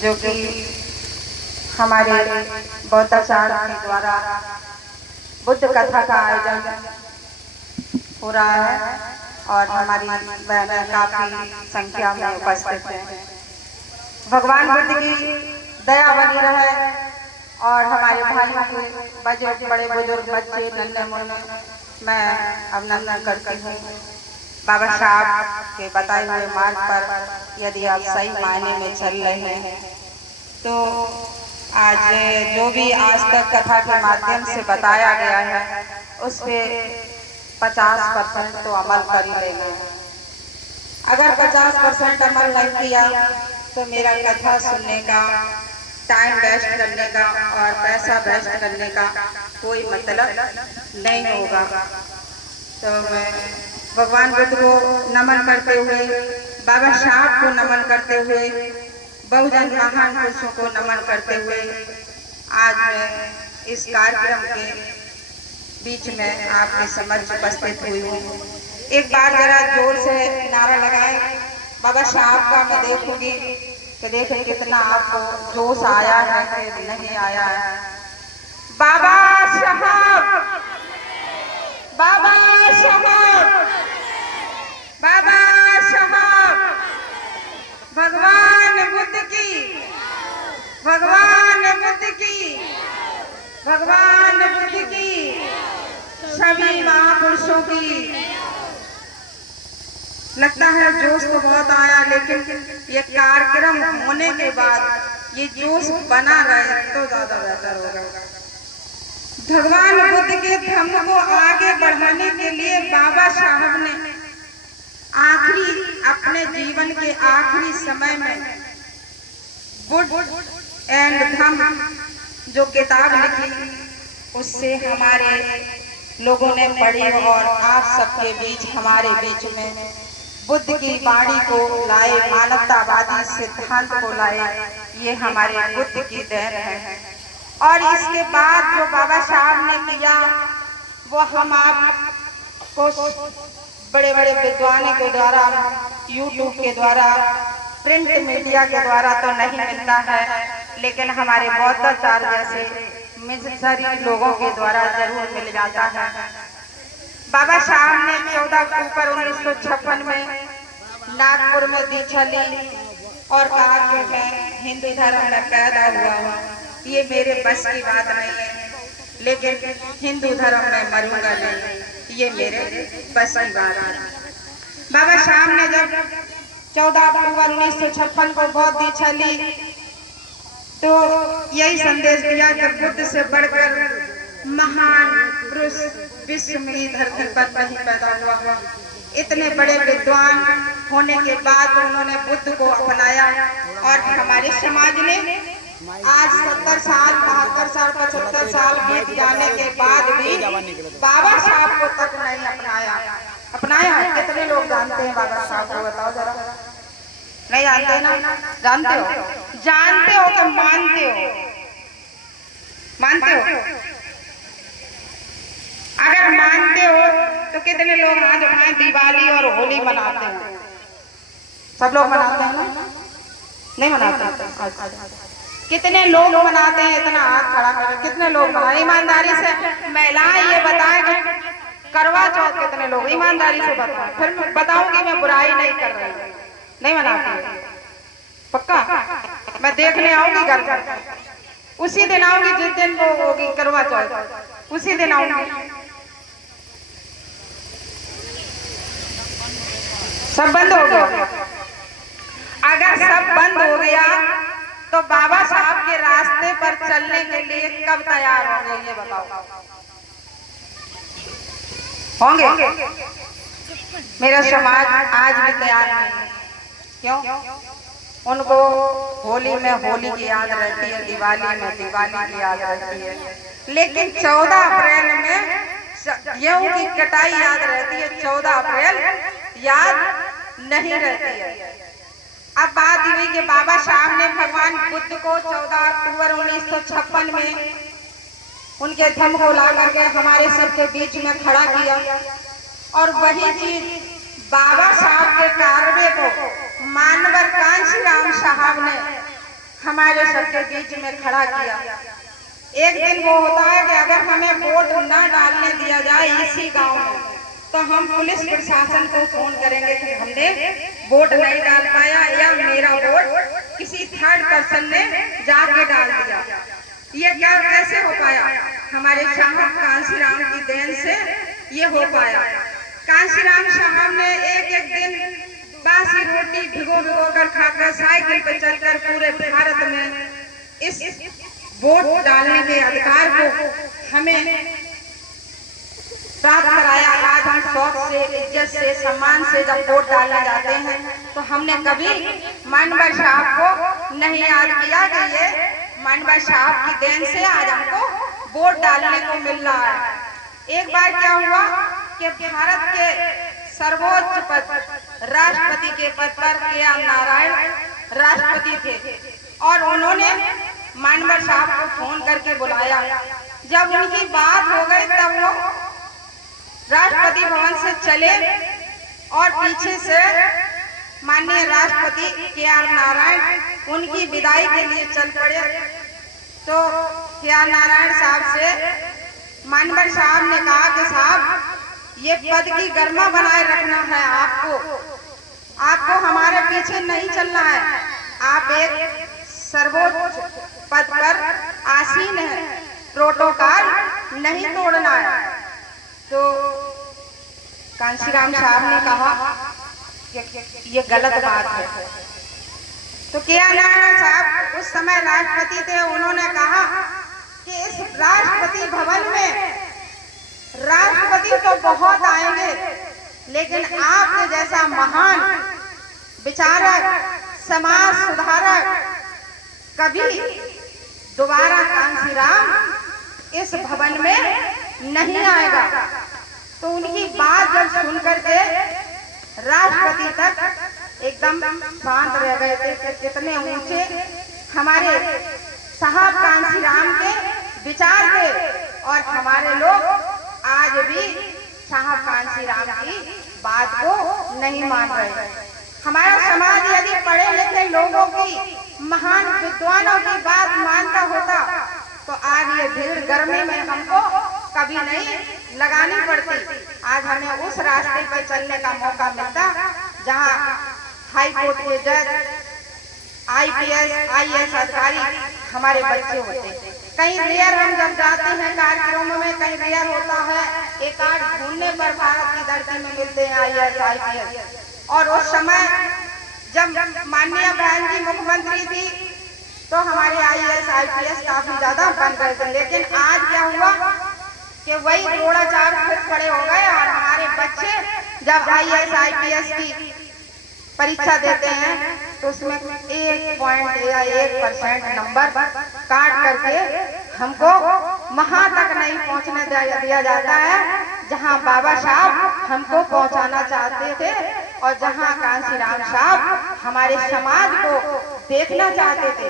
जो कि हमारे बौद्धाचार्य के द्वारा बुद्ध कथा का आयोजन हो रहा है और हमारी बहनें काफी संख्या में उपस्थित हैं। भगवान बुद्ध की दया बनी रहे और हमारे भाइयों के बड़े बुजुर्ग बच्चे नन्हे मुन्ने मैं अभिनंदन करती हूँ। बाबा साहब के बताए हुए मार्ग पर यदि आप सही मायने में चल रहे हैं तो आज जो भी आज तक कथा के माध्यम से बताया गया है उस पे 50% तो अमल कर ही लेंगे। अगर 50% अमल नहीं किया तो मेरा कथा सुनने का, टाइम वेस्ट करने का और पैसा वेस्ट करने का कोई मतलब नहीं होगा। तो मैं भगवान बुद्ध को नमन करते हुए, बाबा साहब को नमन करते हुए, बहुजन महान पुरुषों को नमन करते हुए आज मैं इस कार्यक्रम के बीच में आपके समक्ष उपस्थित हुई हूँ। एक बार जरा जोर से नारा लगाए बाबा साहब का, मैं देखूंगी कि देखें कितना आपको जोश आया है कि नहीं आया है। बाबा साहब, बाबा साहब, बाबा साहब, भगवान बुद्ध की, भगवान बुद्ध की, भगवान बुद्ध की, सभी महापुरुषों की। लगता है जोश तो बहुत आया, लेकिन ये कार्यक्रम होने के बाद ये जोश बना रहे तो ज्यादा बेहतर होगा। भगवान बुद्ध के धम्म को आगे बढ़ाने के लिए बाबा साहब ने अपने जीवन के आखिरी समय में बुद्ध एंड धम्म जो किताब लिखी उससे हमारे लोगों ने पढ़ी और आप सबके बीच, हमारे बीच में बुद्ध की वाणी को लाए, मानवतावादी सिद्धांत को लाए। ये हमारे बुद्ध की देन है। और इसके बाद जो बाबा साहब ने किया वो हम आपको बड़े बड़े विद्वानों के द्वारा, यूट्यूब के द्वारा, प्रिंट मीडिया के द्वारा तो नहीं मिलता है, लेकिन हमारे बौद्धाचार्य जैसे मिशनरी लोगों के द्वारा जरूर मिल जाता है। बाबा साहब ने 14 अक्टूबर 1956 में नागपुर में दीक्षा ली और कहा कि मैं हिंदू धर्म में पैदा हुआ हूँ, ये मेरे बस की बात नहीं है, लेकिन हिंदू धर्म में मरूंगा नहीं, ये मेरे बस की बात है। बाबा साहब ने जब 14 अक्टूबर 1956 को बौद्ध दीक्षा ली तो यही संदेश दिया कि बुद्ध से बढ़कर महान पुरुष विश्व में धरती पर नहीं पैदा हुआ। इतने बड़े विद्वान होने के बाद उन्होंने बुद्ध को अपनाया और हमारे समाज ने आज 70 साल, 72 साल, 75 साल बीत जाने के बाद भी बाबा साहब को तक नहीं अपनाया। कितने लोग जानते हैं बाबा साहब को, बताओ जरा। नहीं जानते ना? जानते हो? जानते हो कि मानते हो? मानते हो? अगर मानते हो तो कितने लोग आज उठाए दिवाली और होली मनाते हैं? सब लोग मनाते हैं ना? नहीं मनाते? अच्छा, कितने लोग मनाते हैं? इतना हाथ खड़ा कर, कितने लोग मनाते? ईमानदारी से महिलाएं ये बताएं कि करवा चौथ कितने लोग? ईमानदारी से बताओ, फिर बताऊंगी मैं बुराई नहीं कर रही हूँ। नहीं मनाती? पक्का? मैं देखने आऊंगी घर पर, उसी दिन आऊंगी जिस दिन वो होगी करवा चौथ, उसी दिन आऊंगी। सब बंद हो गया? अगर सब बंद हो गया तो बाबा साहब के रास्ते पर चलने के लिए कब तैयार होंगे ये बताओ? होंगे? मेरा समाज आज भी तैयार नहीं है। क्यों? उनको होली में होली की याद रहती है, दिवाली में दिवाली की याद रहती है, लेकिन 14 अप्रैल में गेहूं की कटाई याद रहती है, 14 अप्रैल याद नहीं रहती है। अब बात हुई कि बाबा साहब ने भगवान बुद्ध को 14 अक्टूबर 1956 में उनके धम्म को ला करके हमारे सबके बीच में खड़ा किया और वही चीज बाबा साहब के कार्य को मानवर कांशीराम साहब ने हमारे सबके बीच में खड़ा किया। एक दिन वो होता है कि अगर हमें वोट न डालने दिया जाए इसी गांव में, तो हम पुलिस प्रशासन को फोन करेंगे कि हमने वोट नहीं डाल पाया या मेरा वोट किसी थर्ड पर्सन ने जाके डाल दिया। ये क्या कैसे हो पाया? हमारे साहब कांशीराम की देन से ये हो पाया। कांशीराम साहब ने एक एक दिन बासी रोटी भिगो भिगो कर खाकर साइकिल पे चलकर पूरे भारत में इस वोट डालने के अधिकार को हमें प्राप्त कराया। आज हम शौक से, इज्जत से, सम्मान से जब वोट डालने जाते हैं तो हमने कभी मानवर साहब को नहीं याद किया कि ये मानवर साहब की देन से आज हमको वोट डालने को मिल रहा है। एक बार क्या हुआ कि भारत के सर्वोच्च पद राष्ट्रपति के पद पर के.आर. नारायण राष्ट्रपति थे और उन्होंने मानवर साहब को फोन करके बुलाया। जब उनकी बात हो गई तब वो राष्ट्रपति भवन से चले और पीछे से माननीय राष्ट्रपति के.आर. नारायण उनकी विदाई के लिए चल पड़े। तो के.आर. नारायण साहब से मानवर साहब ने कहा कि साहब ये पद की गरिमा बनाए रखना है, आपको हमारे पीछे नहीं चलना है, आप एक सर्वोच्च पद पर आसीन है, प्रोटोकॉल नहीं तोड़ना है। तो कांशीराम साहब ने कहा कि ये गलत बात है। तो के.आर. नारायण साहब उस समय राष्ट्रपति थे, उन्होंने कहा कि इस राष्ट्रपति भवन में राष्ट्रपति तो बहुत आएंगे, लेकिन आपके जैसा महान विचारक, समाज सुधारक कभी दोबारा कांशीराम इस भवन में नहीं आएगा। तो उनकी बात जब सुनकर के राष्ट्रपति तक एकदम शांत रह गए थे कि कितने ऊंचे हमारे साहब कांशीराम के विचार थे और हमारे लोग आज भी साहब कांशीराम की बात को नहीं मान रहे। हमारा समाज यदि पढ़े लिखे लोगों की, महान विद्वानों की बात मानता होता तो आज ये भीड़ गर्मी में हमको कभी नहीं लगानी पड़ती। आज हमें उस रास्ते पे चलने का मौका मिलता जहां हाई कोर्ट के जज, IPS, IAS अधिकारी हमारे बच्चे होते। कहीं रेयर हम जब जाते हैं कार्यक्रमों में, कहीं रेयर होता है, एक आध ढूंढने पर भारत की धरती में मिलते हैं IAS, IPS। और उस समय जब माननीय बहन जी मुख्यमंत्री थी तो हमारे IAS, IPS काफी ज्यादा बन गए थे। लेकिन आज क्या हुआ कि वही थोड़ा चार फिर खड़े हो गए और हमारे बच्चे जब IAS, IPS की परीक्षा देते हैं तो उसमें 1% नंबर काट करके हमको वहां तक नहीं पहुंचने दिया जाता है जहां बाबा साहब हमको पहुंचाना चाहते थे और जहां कांशीराम साहब हमारे समाज को देखना चाहते थे।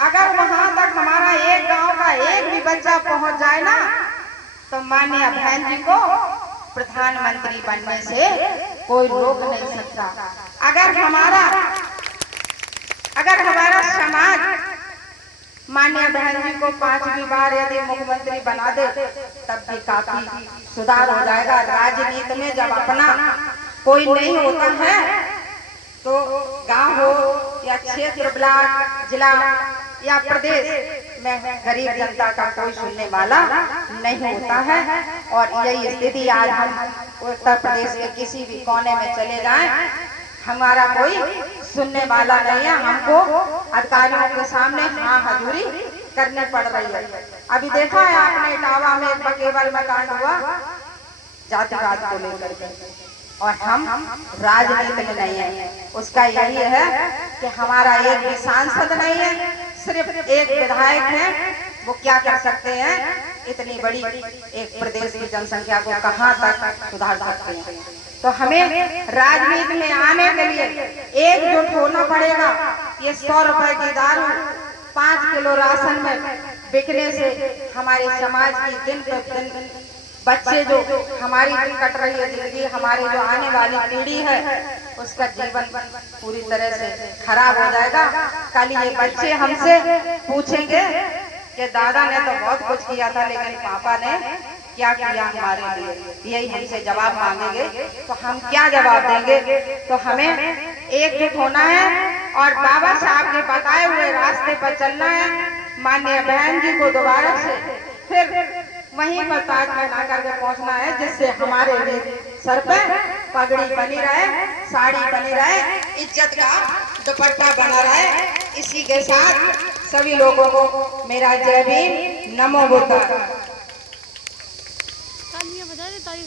अगर वहां तक हमारा एक गांव का एक भी बच्चा पहुंच जाए ना तो माननीय बहन जी को प्रधानमंत्री बनने से कोई रोक नहीं सकता। अगर हमारा समाज माननीय बहन जी को 5वीं बार यदि मुख्यमंत्री बना दे तब भी काफी सुधार हो जाएगा। राजनीति में जब अपना कोई नहीं होता है तो गांव हो या क्षेत्र, ब्लॉक, जिला या प्रदेश में गरीब जनता का कोई सुनने वाला नहीं होता है। और यही स्थिति आज हम उत्तर प्रदेश के किसी भी कोने में चले जाएं, हमारा कोई सुनने वाला नहीं है। हमको अधिकारियों के सामने हाँ हजूरी करनी पड़ रही है। अभी देखा है आपने इटावा में एक बकेवल में कांड हुआ जातिवाद को लेकर के, और हम राजनीति में नहीं है। उसका यही है कि हमारा एक भी सांसद नहीं है, सिर्फ एक विधायक है। वो क्या कर सकते हैं? इतनी बड़ी एक प्रदेश की जनसंख्या को कहां तक सुधार सकते हैं? तो हमें राजनीति में आने के लिए एकजुट होना पड़ेगा। ये 100 रुपए की दारू 5 किलो राशन में बिकने से हमारे समाज की दिन प्रतिदिन बच्चे जो हमारी दिन कट रही है जिंदगी, हमारी जो आने वाली पीढ़ी है उसका जीवन पूरी तरह से खराब हो जाएगा। कल ये बच्चे हमसे पूछेंगे कि दादा ने तो बहुत कुछ किया था लेकिन पापा ने क्या किया हमारे लिए, यही हमसे जवाब मांगेंगे। तो हम क्या जवाब देंगे? तो हमें एकजुट होना है और बाबा साहब के बताए हुए रास्ते पर चलना है। माननीय बहन जी को दोबारा से फिर वहीं पर ताज पहना करके पहुंचना है, जिससे हमारे लिए सर पे पगड़ी बनी रहे, साड़ी बनी रहे, इज्जत का दुपट्टा बना रहे। इसी के साथ सभी लोगों को मेरा जय भीम, नमो बुद्धाय। बता दे तारीख